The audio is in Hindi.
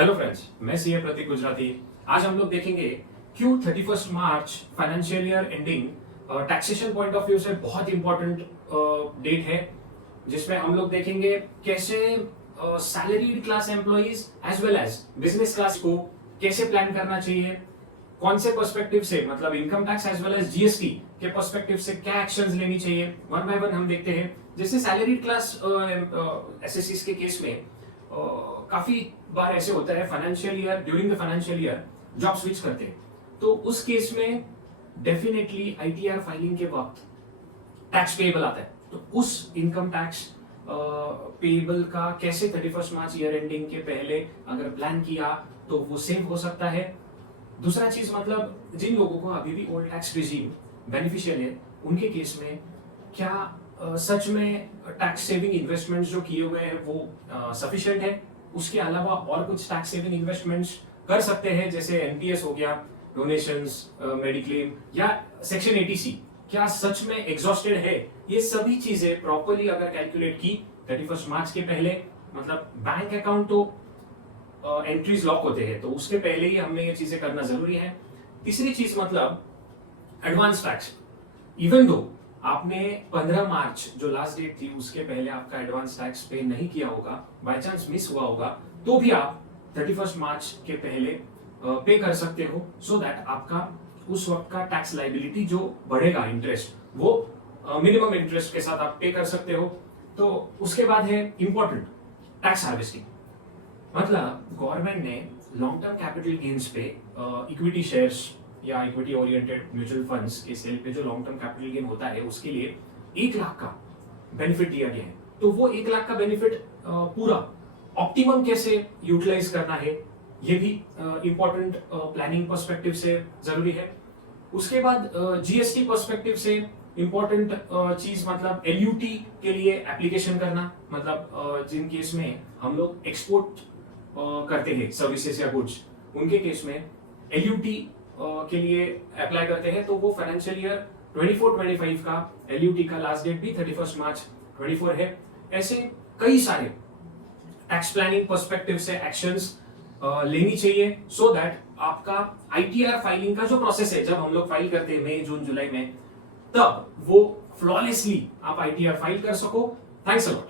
हेलो फ्रेंड्स, मैं सीए प्रतीक गुजराती। आज हम लोग देखेंगे क्यों 31 March financial year ending taxation point of view से बहुत इंपॉर्टेंट डेट है, जिसमें हम लोग देखेंगे कैसे salaried class employees as well as business class को कैसे प्लान करना चाहिए, कौन से पर्सपेक्टिव से, मतलब income tax as well as GST के पर्सपेक्टिव से क्या एक्शंस लेनी चाहिए। वन बाय वन हम देखते हैं। जैसे सैलरीड क्लास एसएससीज के केस में काफी बार ऐसे होता है financial year, during the financial year job switch करते हैं, तो उस केस में डेफिनेटली आईटीआर फाइलिंग के वक्त टैक्स पेएबल आता है। तो उस इनकम टैक्स पेएबल का कैसे 31 मार्च ईयर एंडिंग के पहले अगर प्लान किया तो वो सेव हो सकता है। दूसरा चीज, मतलब जिन लोगों को अभी भी ओल्ड टैक्स रिजीम बेनिफिशियल है, उनके केस में क्या सच में टैक्स सेविंग इन्वेस्टमेंट्स जो किए हुए हैं वो सफिशिएंट है, उसके अलावा और कुछ टैक्स सेविंग इन्वेस्टमेंट्स कर सकते हैं, जैसे एनपीएस हो गया, डोनेशंस, मेडिक्लेम या सेक्शन 80C, क्या सच में एग्जॉस्टेड है। ये सभी चीजें प्रॉपर्ली अगर कैलकुलेट की 31 मार्च के पहले, मतलब बैंक अकाउंट तो एंट्रीज लॉक होते हैं, तो उसके पहले ही हमें ये चीजें करना जरूरी है। तीसरी चीज, मतलब एडवांस टैक्स। इवन दो आपने 15 मार्च जो लास्ट डेट थी उसके पहले आपका एडवांस टैक्स पे नहीं किया होगा, बाय चांस मिस हुआ होगा, तो भी आप 31 मार्च के पहले पे कर सकते हो, सो दैट आपका उस वक्त का टैक्स लाइबिलिटी जो बढ़ेगा इंटरेस्ट, वो मिनिमम इंटरेस्ट के साथ आप पे कर सकते हो। तो उसके बाद है इंपॉर्टेंट टैक्स हार्वेस्टिंग। मतलब गवर्नमेंट ने लॉन्ग टर्म कैपिटल गेन्स पे इक्विटी शेयर्स या इक्विटी ओरिएंटेड म्यूचुअल फंड्स के सेल पे जो लॉन्ग टर्म कैपिटल गेन होता है उसके लिए 1 लाख का बेनिफिट दिया गया है। तो वो 1 लाख का बेनिफिट पूरा ऑप्टिमम कैसे यूटिलाइज करना है, ये भी इंपॉर्टेंट प्लानिंग पर्सपेक्टिव से जरूरी है। उसके बाद जीएसटी पर्सपेक्टिव से इंपॉर्टेंट चीज, मतलब एलयूटी के लिए एप्लीकेशन करना। मतलब जिन केस में हम लोग एक्सपोर्ट करते हैं सर्विसेज या गुड्स, उनके केस में एलयूटी के लिए अप्लाई करते हैं, तो वो फाइनेंशियल ईयर 24-25 का एलयूटी का लास्ट डेट भी 31 मार्च 24 है। ऐसे कई सारे टैक्स प्लानिंग पर्सपेक्टिव से एक्शंस लेनी चाहिए, सो दैट आपका आईटीआर फाइलिंग का जो प्रोसेस है, जब हम लोग फाइल करते हैं मई, जून, जुलाई में, तब वो फ्लॉलेसली आप आईटीआर फाइल कर सको। Thanks a lot.